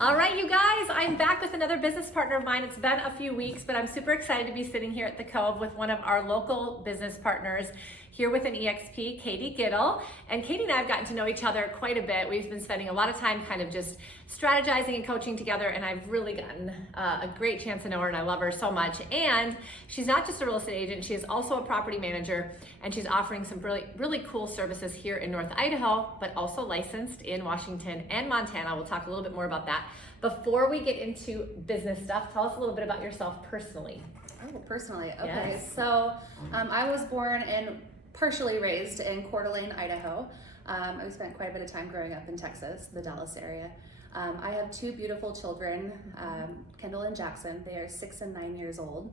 All right, you guys, I'm back with another business partner of mine. It's been a few weeks, but I'm super excited to be sitting here at the Cove with one of our local business partners here with an EXP, Kadee Gittel. And Kadee and I have gotten to know each other quite a bit. We've been spending a lot of time kind of just strategizing and coaching together, and I've really gotten a great chance to know her, and I love her so much. And she's not just a real estate agent, she is also a property manager, and she's offering some really cool services here in North Idaho, but also licensed in Washington and Montana. We'll talk a little bit more about that. Before we get into business stuff, tell us a little bit about yourself personally. Oh, personally, okay. Yes. So I was born and partially raised in Coeur d'Alene, Idaho. I spent quite a bit of time growing up in Texas, the Dallas area. I have two beautiful children, Kendall and Jackson. They are 6 and 9 years old.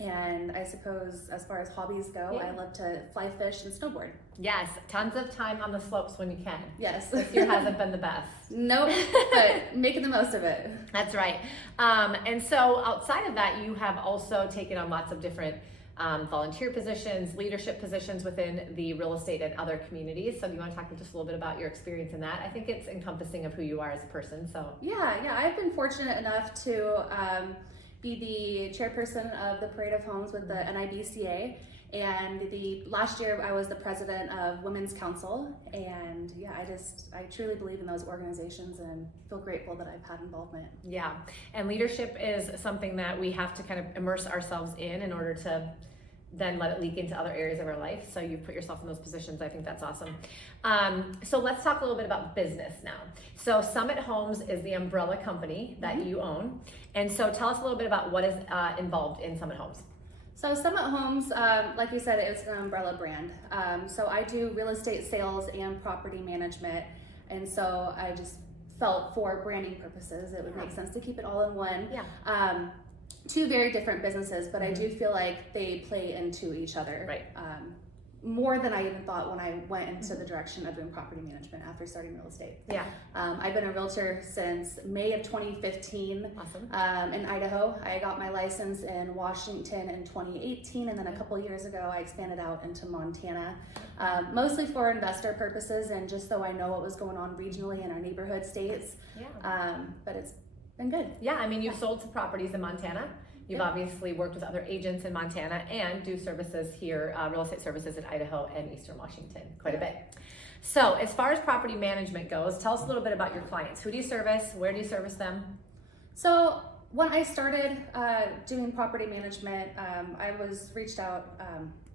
And I suppose as far as hobbies go, I love to fly fish and snowboard. Yes, tons of time on the slopes when you can. Yes. This year hasn't been the best. Nope, but making the most of it. That's right. And so outside of that, you have also taken on lots of different volunteer positions, leadership positions within the real estate and other communities. So do you want to talk just a little bit about your experience in that? I think it's encompassing of who you are as a person. So Yeah, I've been fortunate enough to be the chairperson of the Parade of Homes with the NIBCA, and last year I was the president of Women's Council, and I truly believe in those organizations and feel grateful that I've had involvement. Yeah, and leadership is something that we have to kind of immerse ourselves in order to then let it leak into other areas of our life. So you put yourself in those positions. I think that's awesome. So let's talk a little bit about business now. So Summit Homes is the umbrella company that you own. And so tell us a little bit about what is involved in Summit Homes. So Summit Homes, like you said, it's an umbrella brand. So I do real estate sales and property management. And so I just felt for branding purposes, it would make sense to keep it all in one. Yeah. Two very different businesses, but I do feel like they play into each other. Right. More than I even thought when I went into the direction of doing property management after starting real estate. Yeah. I've been a realtor since May of 2015. Awesome. In Idaho. I got my license in Washington in 2018, and then a couple years ago I expanded out into Montana, mostly for investor purposes and just so I know what was going on regionally in our neighborhood states. Yeah. But it's been good. Yeah, I mean, you've sold some properties in Montana. You've obviously worked with other agents in Montana and do services here, real estate services in Idaho and Eastern Washington, quite a bit. So as far as property management goes, tell us a little bit about your clients. Who do you service? Where do you service them? So when I started doing property management, I was reached out,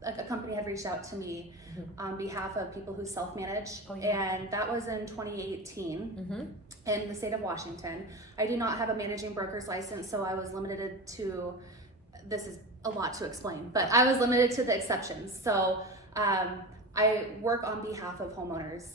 a company had reached out to me on behalf of people who self-manage, and that was in 2018 in the state of Washington. I do not have a managing broker's license, so I was limited to, this is a lot to explain, but I was limited to the exceptions. So I work on behalf of homeowners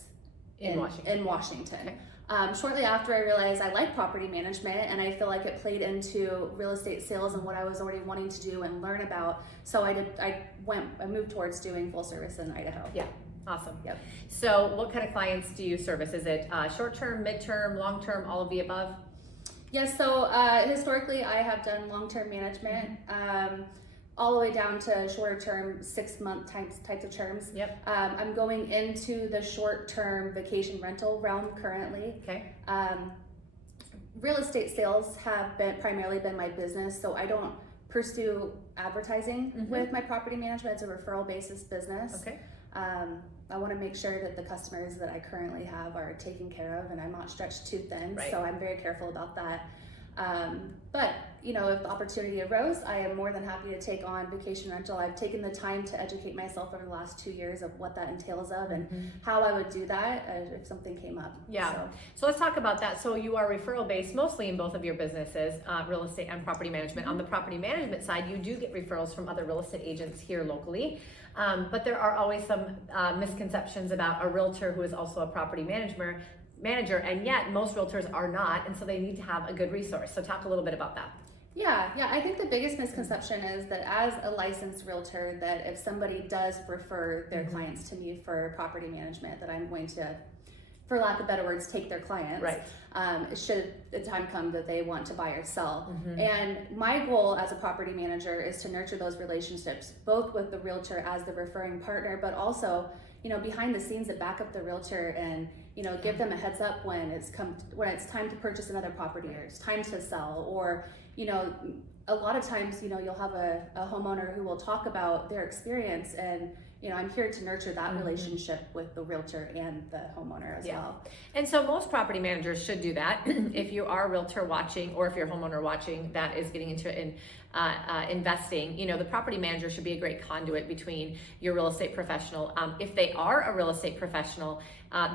in Washington. Okay. Shortly after, I realized I like property management, and I feel like it played into real estate sales and what I was already wanting to do and learn about. So I moved towards doing full service in Idaho. Yeah, awesome. Yep. So what kind of clients do you service? Is it short-term, mid-term, long-term, all of the above? Yes, so historically I have done long-term management, all the way down to shorter-term, 6-month types of terms. Yep. I'm going into the short-term vacation rental realm currently. Okay. Real estate sales have primarily been my business, so I don't pursue advertising with my property management. It's a referral basis business. Okay. I want to make sure that the customers that I currently have are taken care of and I'm not stretched too thin. Right. So I'm very careful about that. But you know, if the opportunity arose, I am more than happy to take on vacation rental. I've taken the time to educate myself over the last 2 years of what that entails of and how I would do that if something came up. Yeah. So let's talk about that. So you are referral based mostly in both of your businesses, real estate and property management. On the property management side, you do get referrals from other real estate agents here locally. But there are always some misconceptions about a realtor who is also a property manager, and yet most realtors are not, and so they need to have a good resource. So talk a little bit about that. Yeah, I think the biggest misconception is that as a licensed realtor, that if somebody does refer their clients to me for property management, that I'm going to, for lack of better words, take their clients. Right. Should the time come that they want to buy or sell. And my goal as a property manager is to nurture those relationships, both with the realtor as the referring partner, but also behind the scenes that back up the realtor and, give them a heads up when it's time to purchase another property or it's time to sell, or, a lot of times, you'll have a homeowner who will talk about their experience, and I'm here to nurture that relationship with the realtor and the homeowner as well. And so most property managers should do that. If you are a realtor watching, or if you're a homeowner watching that is getting into investing, the property manager should be a great conduit between your real estate professional. If they are a real estate professional,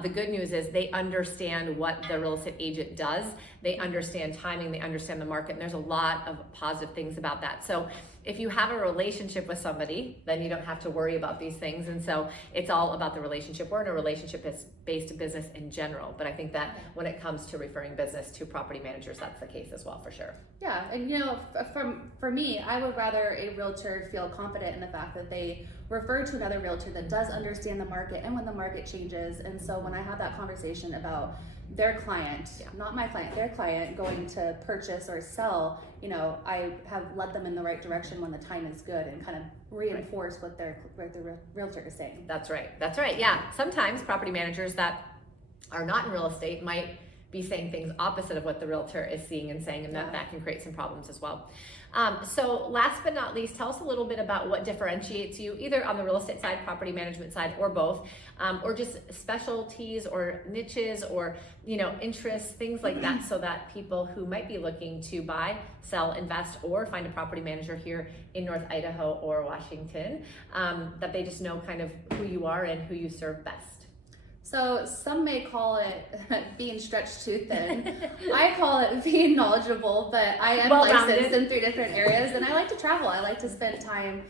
the good news is they understand what the real estate agent does. They understand timing, they understand the market, and there's a lot of positive things about that. So if you have a relationship with somebody, then you don't have to worry about these things. And so it's all about the relationship. We're in a relationship-based business in general, but I think that when it comes to referring business to property managers, that's the case as well, for sure. Yeah, and for me, I would rather a realtor feel confident in the fact that they refer to another realtor that does understand the market and when the market changes. And so when I have that conversation about their client, not my client, their client going to purchase or sell, I have led them in the right direction when the time is good, and kind of reinforce what the realtor is saying. That's right. Yeah. Sometimes property managers that are not in real estate might be saying things opposite of what the realtor is seeing and saying, and that can create some problems as well. So last but not least, tell us a little bit about what differentiates you, either on the real estate side, property management side, or both, or just specialties or niches or, interests, things like that, so that people who might be looking to buy, sell, invest, or find a property manager here in North Idaho or Washington, that they just know kind of who you are and who you serve best. So some may call it being stretched too thin. I call it being knowledgeable, but I am licensed in 3 different areas, and I like to travel. I like to spend time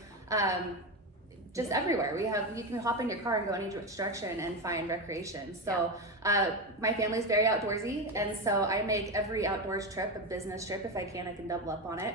just everywhere. You can hop in your car and go any direction and find recreation. So my family's very outdoorsy, and so I make every outdoors trip a business trip. If I can double up on it.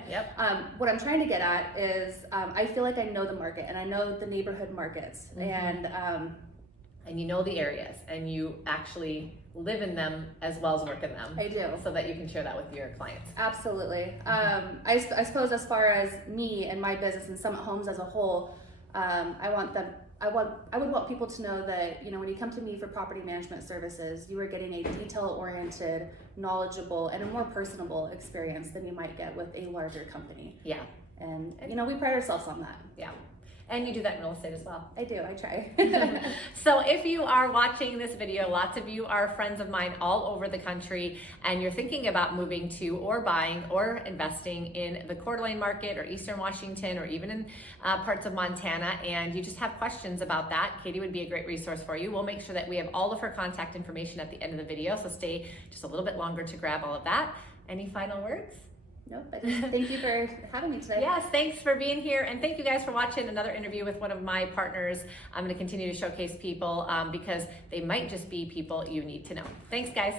What I'm trying to get at is I feel like I know the market, and I know the neighborhood markets, and you know the areas, and you actually live in them as well as work in them. I do. So that you can share that with your clients. Absolutely. I suppose as far as me and my business and Summit Homes as a whole, I would want people to know that, when you come to me for property management services, you are getting a detail-oriented, knowledgeable, and a more personable experience than you might get with a larger company. Yeah. And we pride ourselves on that. Yeah. And you do that in real estate as well. I do, I try. So if you are watching this video, lots of you are friends of mine all over the country, and you're thinking about moving to or buying or investing in the Coeur d'Alene market or Eastern Washington or even in parts of Montana, and you just have questions about that, Kadee would be a great resource for you. We'll make sure that we have all of her contact information at the end of the video, so stay just a little bit longer to grab all of that. Any final words? Nope, but thank you for having me today. Yes, thanks for being here, and thank you guys for watching another interview with one of my partners. I'm going to continue to showcase people because they might just be people you need to know. Thanks, guys.